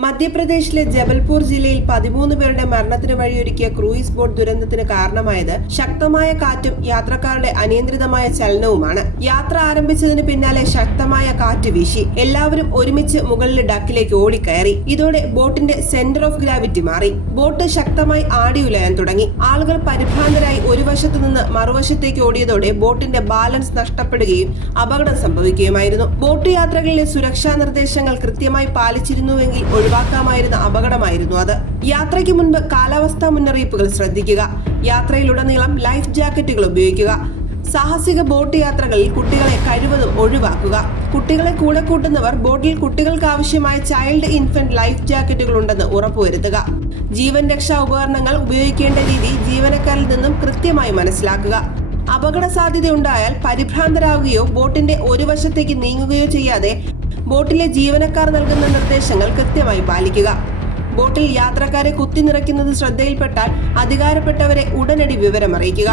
മധ്യപ്രദേശിലെ ജബൽപൂർ ജില്ലയിൽ 13 പേരുടെ മരണത്തിന് വഴിയൊരുക്കിയ ക്രൂയിസ് ബോട്ട് ദുരന്തത്തിന് കാരണമായത് ശക്തമായ കാറ്റും യാത്രക്കാരുടെ അനിയന്ത്രിതമായ ചലനവുമാണ്. യാത്ര ആരംഭിച്ചതിന് പിന്നാലെ ശക്തമായ കാറ്റ് വീശി. എല്ലാവരും ഒരുമിച്ച് മുകളിലെ ഡക്കിലേക്ക് ഓടിക്കയറി. ഇതോടെ ബോട്ടിന്റെ സെന്റർ ഓഫ് ഗ്രാവിറ്റി മാറി. ബോട്ട് ശക്തമായി ആടിയുലയാൻ തുടങ്ങി. ആളുകൾ പരിഭ്രാന്തരായി ഒരു വശത്തു നിന്ന് മറുവശത്തേക്ക് ഓടിയതോടെ ബോട്ടിന്റെ ബാലൻസ് നഷ്ടപ്പെടുകയും അപകടം സംഭവിക്കുകയുമായിരുന്നു. ബോട്ട് യാത്രകളിലെ സുരക്ഷാ നിർദ്ദേശങ്ങൾ കൃത്യമായി പാലിച്ചിരുന്നുവെങ്കിൽ ഒഴിവാക്കാമായിരുന്ന അപകടമായിരുന്നു അത്. യാത്രയ്ക്ക് മുൻപ് കാലാവസ്ഥാ മുന്നറിയിപ്പുകൾ ശ്രദ്ധിക്കുക. യാത്രയിലുടനീളം ലൈഫ് ജാക്കറ്റുകൾ ഉപയോഗിക്കുക. സാഹസിക ബോട്ട് യാത്രകളിൽ കുട്ടികളെ കഴിവതും ഒഴിവാക്കുക. കുട്ടികളെ കൂടെ കൂട്ടുന്നവർ ബോട്ടിൽ കുട്ടികൾക്ക് ആവശ്യമായ ചൈൽഡ് ഇൻഫന്റ് ലൈഫ് ജാക്കറ്റുകൾ ഉണ്ടെന്ന് ഉറപ്പുവരുത്തുക. ജീവൻ രക്ഷാ ഉപകരണങ്ങൾ ഉപയോഗിക്കേണ്ട രീതി ജീവനക്കാരിൽ നിന്നും കൃത്യമായി മനസ്സിലാക്കുക. അപകട സാധ്യതയുണ്ടായാൽ പരിഭ്രാന്തരാകുകയോ ബോട്ടിന്റെ ഒരു വശത്തേക്ക് നീങ്ങുകയോ ചെയ്യാതെ ബോട്ടിലെ ജീവനക്കാർ നൽകുന്ന നിർദ്ദേശങ്ങൾ കൃത്യമായി പാലിക്കുക. ബോട്ടിൽ യാത്രക്കാരെ കുത്തിനിറയ്ക്കുന്നത് ശ്രദ്ധയിൽപ്പെട്ടാൽ അധികാരപ്പെട്ടവരെ ഉടനടി വിവരമറിയിക്കുക.